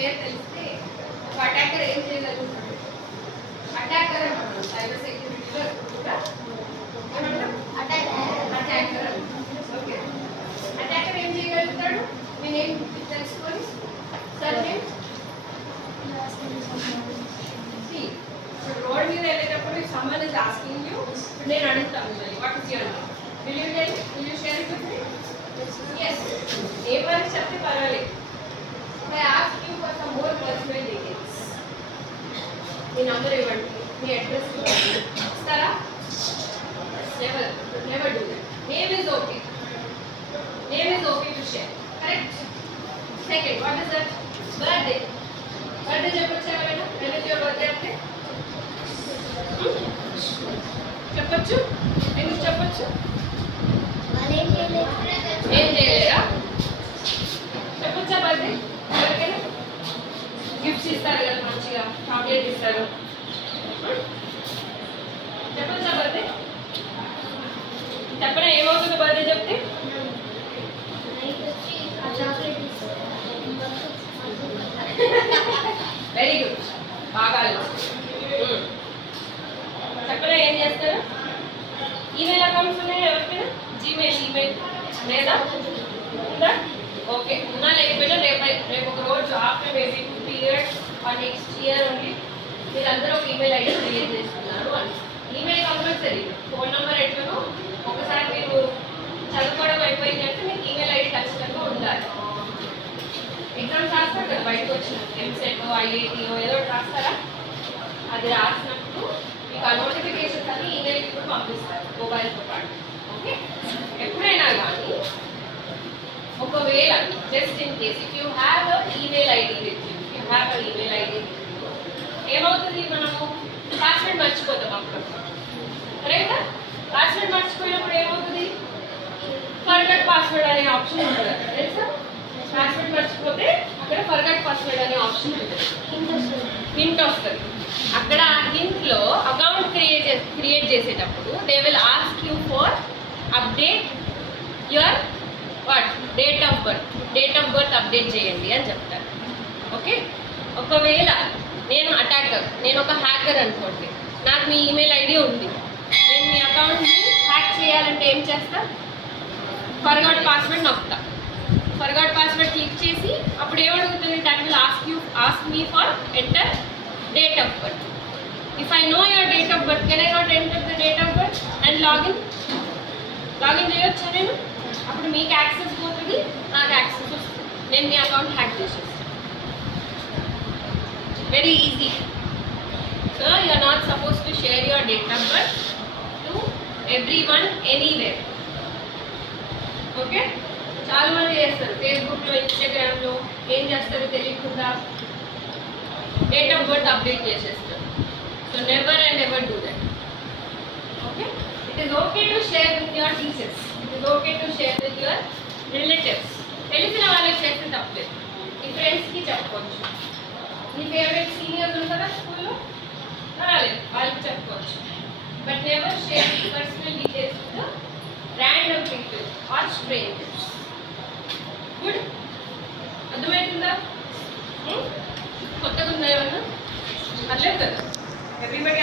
పేరు తెలిస్తే ఒక అటాకర్ ఏం చేయగలుగుతాడు? అటాకర్ అంటారు సైబర్ సెక్యూరిటీలో కూడా అటాకర్. ఓకే, అటాకర్ ఏం చేయగలుగుతాడు? నేను ఏం తెలుసుకొని సార్ నేను రోడ్ మీద వెళ్ళేటప్పుడు సమ్మన్ ఇస్ ఆస్కింగ్ యూ, నేను అడుగుతాను మరి what is your name, will you share it with me? yes, ఏమని చెప్తే పర్వాలేదు. I ask you for some more personal details. మీ నంబర్ ఇవ్వండి, మీ అడ్రస్ ఇవ్వండి, ఇస్తారా? Never do that. Name is okay, name is okay to share, correct. Second, what is that? Birthday. Birthday చెప్పొచ్చు ఎవరైనా? when is your birthday అంటే చెప్పొచ్చు. ఎందుకు చెప్పొచ్చు? ఏం చేయలేరా? చెప్పొచ్చా బర్త్డే? ఎవరికైనా గిఫ్ట్స్ ఇస్తారు కదా, మంచిగా చాక్లెట్ ఇస్తారు. చెప్పొచ్చా బర్త్డే? చెప్పనా ఏమవుతుంది బర్త్డే చెప్తే? వెరీ గుడ్, బాగా చెప్పనా ఏం చేస్తారు? ఈమెయిల్ అకౌంట్స్ ఉన్నాయా ఎవరికైనా? జీమెయిల్ ఈమెయిల్ లేదా? ఉందా? ఓకే, ఉన్నా లేకపోయినా రేపు ఒక రోజు after maybe 2 years or next year only మీరందరూ ఒక ఈమెయిల్ ఐడి క్రియేట్ చేస్తున్నారు అని. ఈమెయిల్ కంపల్సరీ, ఫోన్ నెంబర్ ఎట్లనో ఒకసారి మీరు చదువుకోవడం అయిపోయిందంటే మీకు ఈమెయిల్ ఐడి ఖచ్చితంగా ఉండాలి. ఎగ్జామ్స్ రాస్తారు కదా బయటకు వచ్చిన ఎంసెట్ ఐఐటీఓ ఏదో రాస్తారా? అది రాసినప్పుడు మీకు ఆ నోటిఫికేషన్స్ అన్ని ఈమెయిల్కి కూడా పంపిస్తారు మొబైల్తో పాటు. ఓకే, ఎప్పుడైనా కానీ ఒకవేళ just in case if you have email ID with you, you have email ID with you, ఏమవుతుంది? మనము పాస్వర్డ్ మర్చిపోతాం అప్పుడప్పుడు, కరెక్టా? పాస్వర్డ్ మర్చిపోయినప్పుడు ఏమవుతుంది? ఫర్గట్ పాస్వర్డ్ అనే ఆప్షన్ ఉంటుంది, తెలుసా? పాస్వర్డ్ మర్చిపోతే అక్కడ ఫర్గట్ పాస్వర్డ్ అనే ఆప్షన్ ఉంటుంది, హింట్ వస్తుంది. అక్కడ ఆ హింట్లో అకౌంట్ క్రియేట్ చేసేటప్పుడు they will ask you for update your what date of birth update చేయండి అని చెప్తారు. ఓకే, ఒకవేళ నేను అటాకర్, నేను ఒక హ్యాకర్ అనుకోండి, నాకు మీ ఈమెయిల్ ఐడి ఉంది, నేను మీ అకౌంట్ని హ్యాక్ చేయాలంటే ఏం చేస్తా? ఫర్గాట్ పాస్వర్డ్ నొక్కుతా. ఫర్గాట్ పాస్వర్డ్ క్లిక్ చేసి అప్పుడు ఏమడుగుతుంది? That will ask me for enter date of birth. If I know your date of birth, can I not enter the date of birth and login చేయొచ్చా నేను? అప్పుడు మీకు యాక్సెస్ పోతుంది, నాకు యాక్సెస్ వస్తుంది, నేను మీ అకౌంట్ హ్యాక్ చేసేస్తాను. Very easy. So you are not suppose to share your date of birth to everyone anywhere. Okay, చాలా మంది చేస్తారు ఫేస్బుక్లో, ఇన్స్టాగ్రామ్లో ఏం చేస్తారో తెలియకుండా డేట్ ఆఫ్ బర్త్ అప్డేట్ చేసేస్తారు. So never and ever do that. Okay, it is okay to share with your teachers, it is okay to share with your relatives. తెలిసిన వాళ్ళకి చేస్తే తప్పలేదు, మీ ఫ్రెండ్స్కి చెప్పుకోవచ్చు. మీ ఫేవరెట్ సీనియర్స్ ఉంటారా స్కూల్లో, రాలేదు వాళ్ళకి చెప్పుకోవచ్చు. But never share personal details with random people or strangers. Good, అర్థమవుతుందా? కొత్తగా ఉందా ఏమన్నా? పర్లేదు కదా, ఎవ్రీబడి